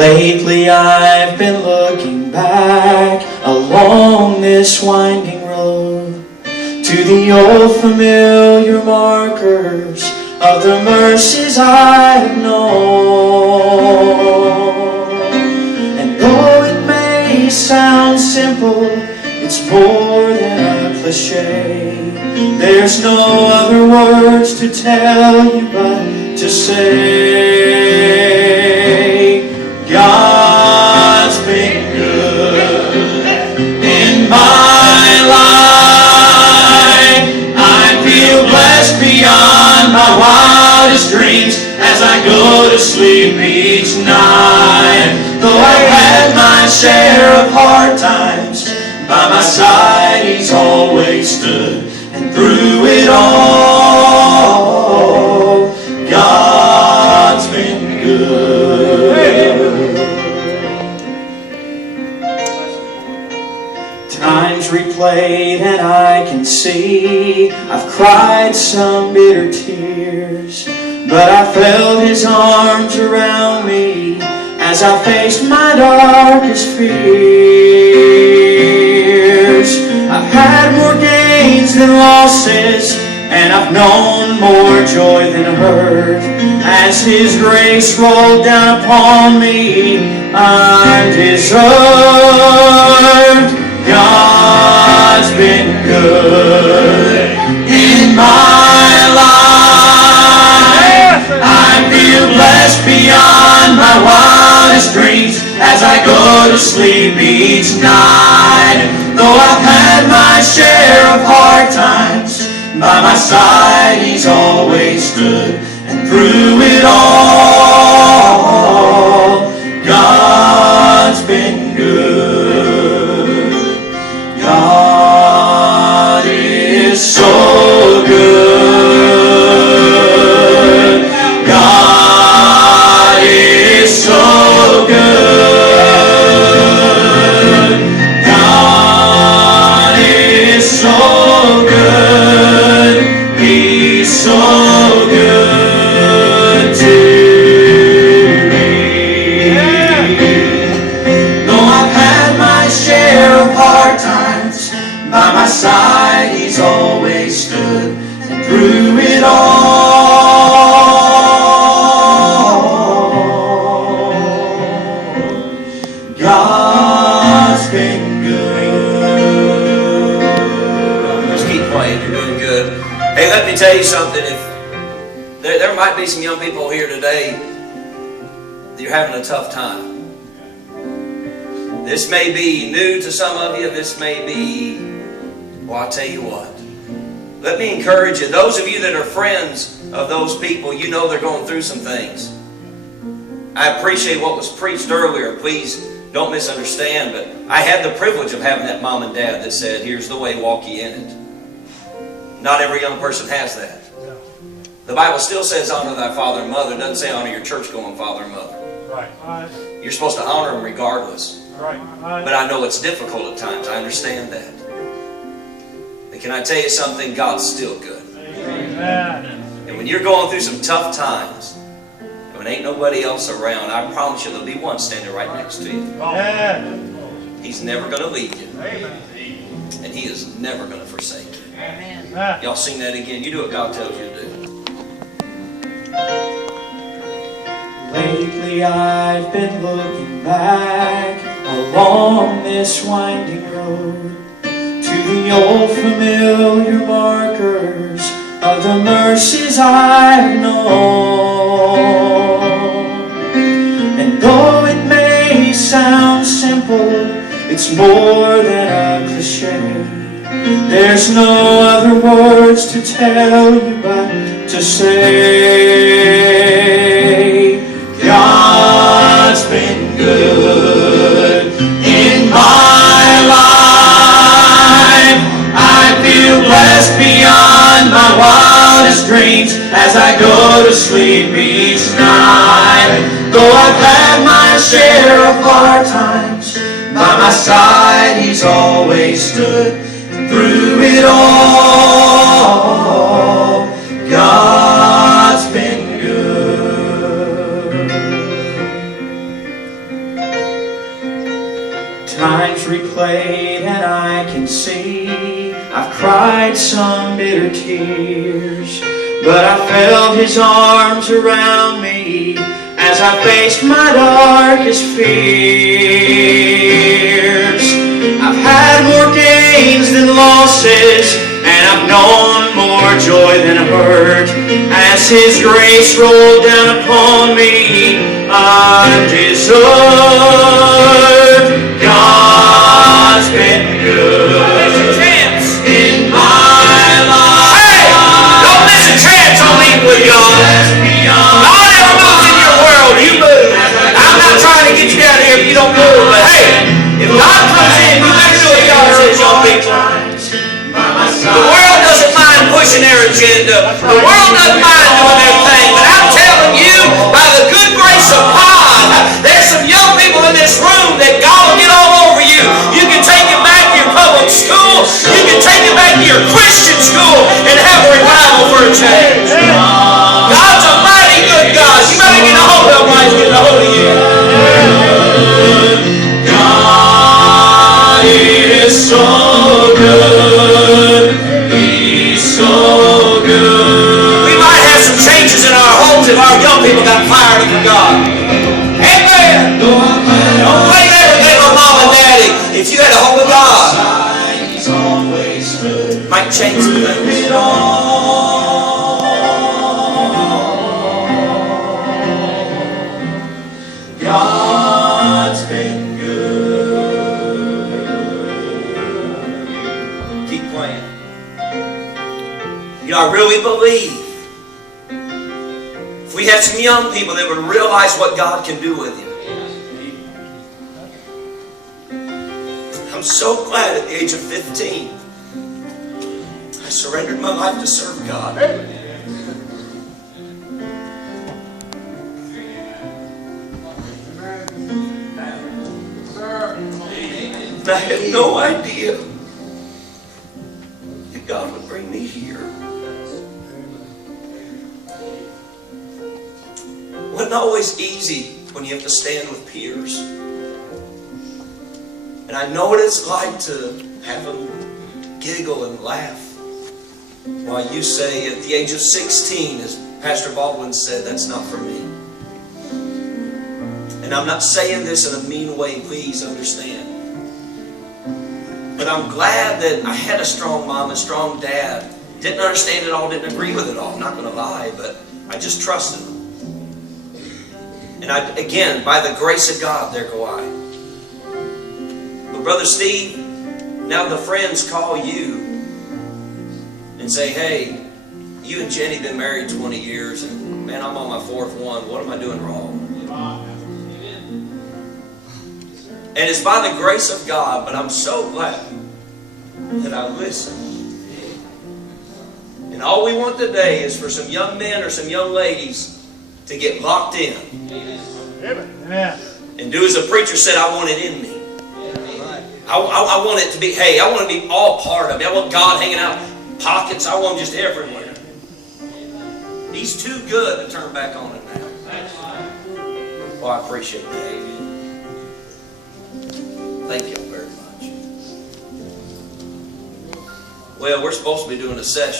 Lately I've been looking back along this winding road to the old familiar markers of the mercies I've known. And though it may sound simple, it's more than a cliche. There's no other words to tell you but to say, God's been good in my life. I feel blessed beyond my wildest dreams as I go to sleep each night. Though I've had my share of hard times, by my side He's always stood. And through it all, God's been good. Times replayed and I can see I've cried some bitter tears, but I felt His arms around me as I faced my darkest fears. I've had more gains than losses, and I've known more joy than hurt as His grace rolled down upon me undeserved. God's been good in my life. I feel blessed beyond my wildest dreams as I go to sleep each night. Though I've had my share of hard times, by my side He's always stood. And through it all, God's been good. God is so good. God is so good. God is so good. He's so good to me. Though I've had my share of hard times, by my side He's always stood. And through it all, God's been good. Just keep playing, you're doing good. Hey, let me tell you something. If there might be some young people here today that you're having a tough time. This may be new to some of you. This may be, well, I'll tell you what. Let me encourage you. Those of you that are friends of those people, you know they're going through some things. I appreciate what was preached earlier. Please don't misunderstand, but I had the privilege of having that mom and dad that said, here's the way, walk ye in it. Not every young person has that. The Bible still says honor thy father and mother. It doesn't say honor your church-going father and mother. Right. You're supposed to honor them regardless. Right. But I know it's difficult at times. I understand that. But can I tell you something? God's still good. Amen. And when you're going through some tough times, when ain't nobody else around, I promise you there'll be one standing right next to you. Amen. He's never going to leave you. Amen. And He is never going to forsake you. Amen. Y'all sing that again. You do what God tells you to do. Lately I've been looking back along this winding road to the old familiar markers of the mercies I've known. And though it may sound simple, it's more than a cliche. There's no other words to tell you but to say, God's been good in my life. I feel blessed beyond my wildest dreams as I go to sleep each night. Though I've had my share of hard times, by my side He's always stood. Through it all, God's been good. Times replayed and I can see I've cried some bitter tears, but I felt His arms around me as I faced my darkest fears. I've had more gains than losses, and I've known more joy than hurt, as His grace rolled down upon me undeserved. God's been good in my life. Hey! Don't miss a chance on meeting with God. God never moves in your world, you move. I'm not trying to get you out of here if you don't move, but hey, if God comes in, you better do what God says, young people. The world doesn't mind pushing their agenda. The world doesn't mind doing their thing, but I'm telling you, by the good grace of God, there's some young people in this room that God will get all over you. You can take it back to your public school. You can take it back to your Christian school and have a revival for a change. God's a mighty good God. You better get a hold of Him while He's getting a hold of you. God is so good. He's so good. We might have some changes in our homes if our young people got fired up for God. Amen. Don't blame everything on mom and daddy. If you had a hold of God, it might change some things. God's been good. Keep playing. You know, I really believe if we had some young people that would realize what God can do with you. I'm so glad at the age of 15 I surrendered my life to serve God. And I had no idea that God would bring me here. It wasn't always easy when you have to stand with peers. And I know what it's like to have them giggle and laugh while you say at the age of 16, as Pastor Baldwin said, that's not for me. And I'm not saying this in a mean way, please understand. But I'm glad that I had a strong mom, a strong dad. Didn't understand it all, didn't agree with it all, I'm not going to lie, but I just trusted them. And again, by the grace of God, there go I. But Brother Steve, now the friends call you and say, hey, you and Jenny been married 20 years, and man, I'm on my 4th one. What am I doing wrong? And it's by the grace of God, but I'm so glad that I listened. And all we want today is for some young men or some young ladies to get locked in. Amen. And do as the preacher said, I want it in me. I want it to be, hey, I want to be all part of it. I want God hanging out pockets. I want Him just everywhere. He's too good to turn back on it now. Well, I appreciate that. Thank you very much. Well, we're supposed to be doing a session.